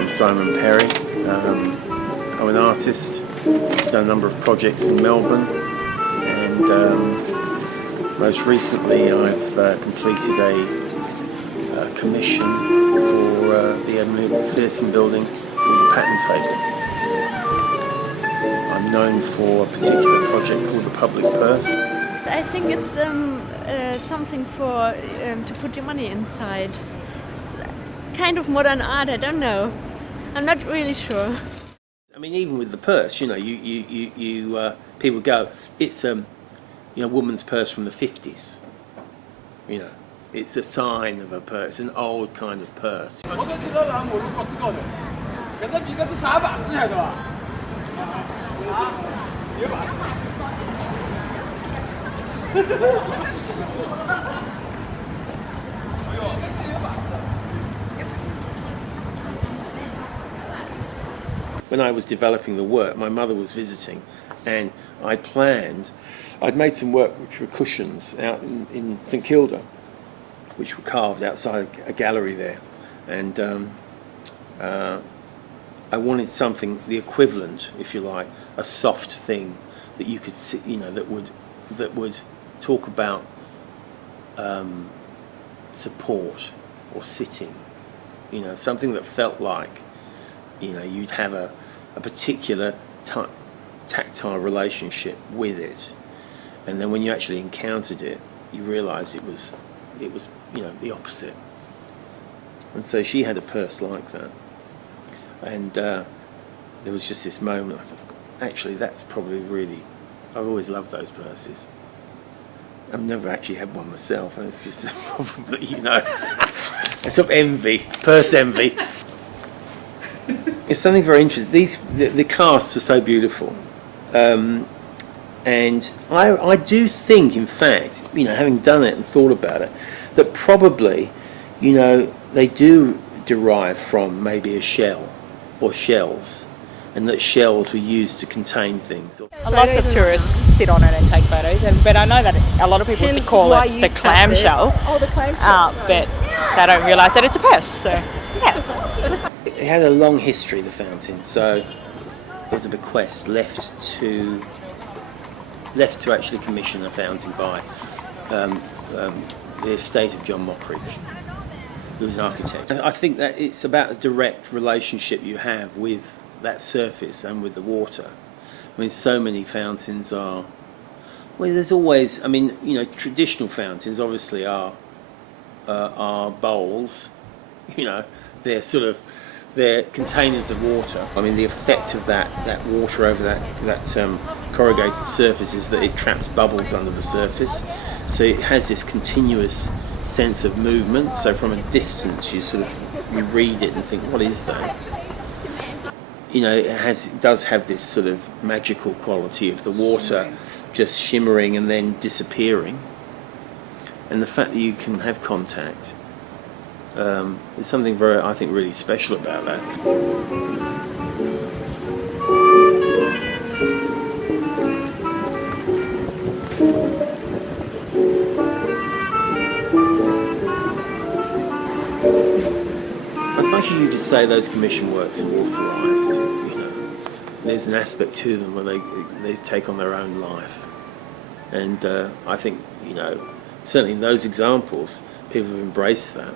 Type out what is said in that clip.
am Simon Perry. I'm an artist. I've done a number of projects in Melbourne, and most recently I've completed a commission for the McPherson building called the Pattern Table. I'm known for a particular project called the Public Purse. I think it's something for to put your money inside. It's kind of modern art. I don't know. I'm not really sure. I mean, even with the purse, you know, you people go, it's woman's purse from the 50s. You know, it's a sign of a purse, an old kind of purse. When I was developing the work, my mother was visiting, and I'd made some work which were cushions out in St Kilda, which were carved outside a gallery there, and I wanted something, the equivalent, if you like, a soft thing that you could sit, you know, that would talk about support or sitting, you know, something that felt like, you know, you'd have a particular tactile relationship with it, and then when you actually encountered it, you realised it was you know, the opposite. And so she had a purse like that, and there was just this moment. I thought, actually, that's probably really. I've always loved those purses. I've never actually had one myself, and it's just a problem that, you know, it's sort of envy, purse envy. It's something very interesting. The casts were so beautiful, and I do think, in fact, you know, having done it and thought about it, that probably, you know, they do derive from maybe a shell or shells, and that shells were used to contain things. Lots of tourists sit on it and take photos, but I know that a lot of people call it the clamshell. Oh, the clamshell. But they don't realise that it's a purse. So, yeah. It had a long history, the fountain. So there's a bequest left to actually commission a fountain by the estate of John Mockridge, who was an architect. I think that it's about a direct relationship you have with that surface and with the water. I mean, so many fountains are, well, there's always, I mean, you know, traditional fountains obviously are bowls, you know, they're containers of water. I mean, the effect of that water over that corrugated surface is that it traps bubbles under the surface, so it has this continuous sense of movement. So from a distance, you read it and think, what is that? You know, it does have this sort of magical quality of the water just shimmering and then disappearing, and the fact that you can have contact. There's something very, I think, really special about that. As much as you could say those commission works are authorised, you know, there's an aspect to them where they take on their own life, and I think, you know, certainly in those examples, people have embraced that.